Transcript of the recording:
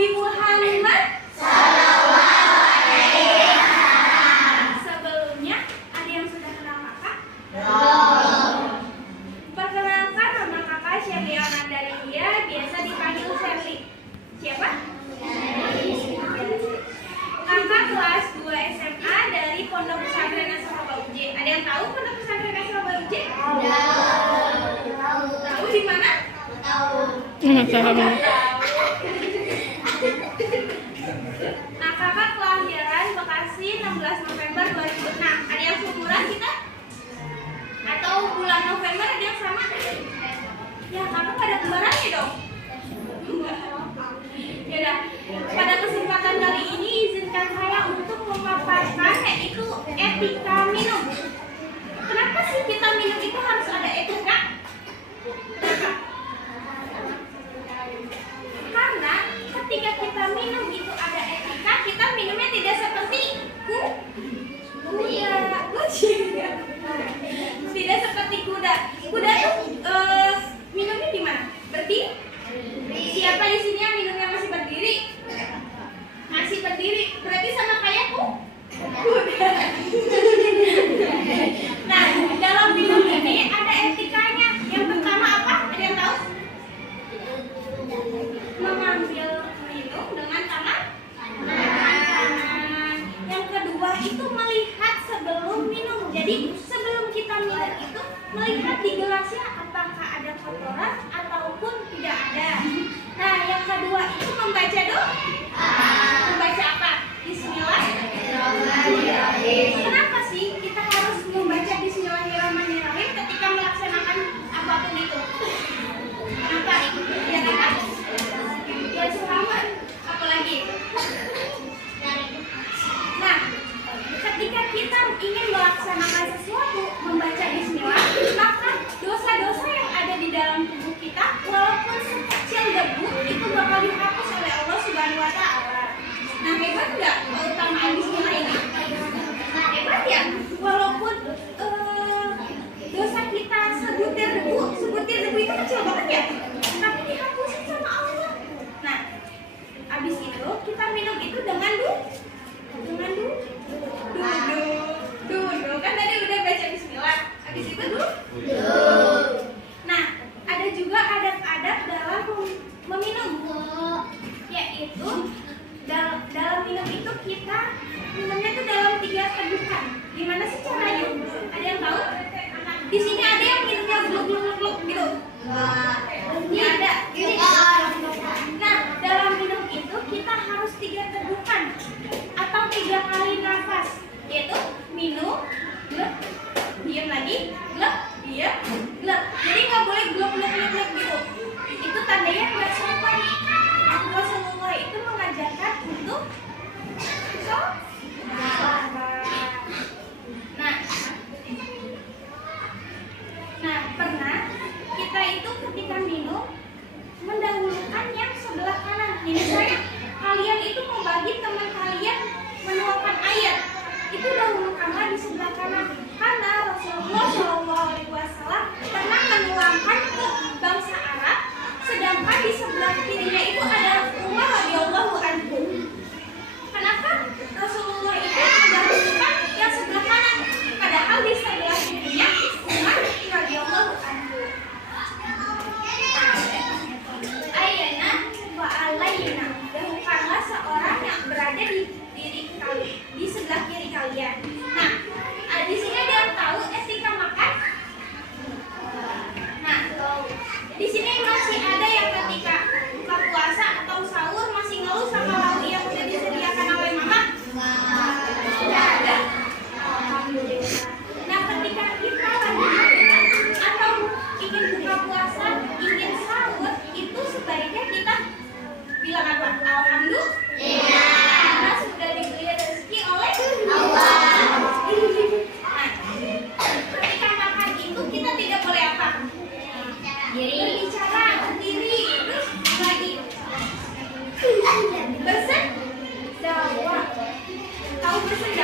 Nabi Muhammad. Sebelumnya, ada yang sudah kenal kakak? Perkenalkan, nama kakak Sherly Anandaria, biasa dipanggil Sherly. Siapa? Kakak kelas 2 SMA dari Pondok Pesantren Nasrul UJ. Ada yang tahu Pondok Pesantren Nasrul UJ? Tahu di mana? Nah, kakak kelahiran Bekasi 16 November 2006. Ada yang seumuran kita? Atau bulan November ada yang sama? Ya, kakak pada kembarannya dong. Yaudah, pada kesempatan kali ini izinkan saya untuk memaparkan yaitu etika minum. Kenapa sih kita minum itu harus ada etika? Kenapa? Karena ketika kita minum itu ada etika, kita minumnya tidak seperti kuda. Tidak seperti kuda. Kuda tuh minumnya di mana? Berdiri. Siapa di sini yang minumnya masih berdiri? Masih berdiri. Berarti sama kayak kuda. Nah, dalam minum ini ada etikanya. Yang pertama apa? Ada yang tahu? Mengambil minum dengan tangan. Yang kedua itu melihat sebelum minum. Jadi sebelum kita minum itu melihat di gelasnya apakah ada kotoran ataupun tidak ada. Nah, yang kedua itu membaca doa. Membaca apa? Bismillah. Kenapa sih kita harus membaca Bismillahirrahmanirrahim ketika melaksanakan apapun itu? Kenapa? Ya kan? Ya selamat. Apalagi? Nah, ketika kita ingin melaksanakan sesuatu, membaca Bismillah, maka dosa-dosa yang ada di dalam tubuh kita, walaupun sekecil debu, itu bakal dihapus oleh Allah Subhanahu Wa Taala. Nah, hebat nggak keutamaan Bismillah ini? Hebat ya, walaupun dosa kita sebutir debu itu kecil banget ya, tapi dihapusin sama Allah. Nah, abis itu kita minum itu dengan duduk kan tadi udah baca Bismillah, habis itu duduk. Nah, ada juga adab-adab dalam meminum, yaitu dalam minum itu kita minumnya itu dalam 3 tegukan. Gimana sih caranya? Ada yang tahu? Di sini ada yang minumnya gluk gitu. Ya ada. Gini. Nah, dalam minum itu kita harus 3 tegukan atau 3 kali nafas, yaitu minum, glek, diam lagi, glek, diam, glek. Jadi nggak boleh glek gitu. Itu tandanya nggak sopan. Rasulullah itu mengajarkan untuk Nah, pernah kita itu ketika minum mendahulukan yang sebelah kanan. Jadi saya kalian itu membagi teman kalian menuangkan air, itu dahulukanlah di sebelah kanan. Karena Rasulullah SAW pernah menuangkan ke bangsa Arab, sedangkan di sebelah kirinya itu ada Umar radhiyallahu anhu. Kenapa Rasulullah itu mendahulukan yang sebelah kanan, padahal di sebelah kirinya Umar radhiyallahu anhu. Ayana wa alayna, dahulukanlah seorang yang berada di sebelah kiri kalian. Nah, di sini ada yang tahu etika makan? Nah, di sini masih ada yang ketika buka puasa atau sahur masih ngeluh sama lauk yang udah disediakan oleh mama? Tidak ada. Alhamdulillah. Nah, ketika kita lagi makan atau ingin buka puasa, ingin sahur, itu sebaiknya kita bilang apa? Alhamdulillah. Karena sudah diberi rezeki oleh Allah. Nah, ketika makan itu kita tidak boleh apa? Berbicara berdiri, terus lagi bersendawa. Tahu bersendawa?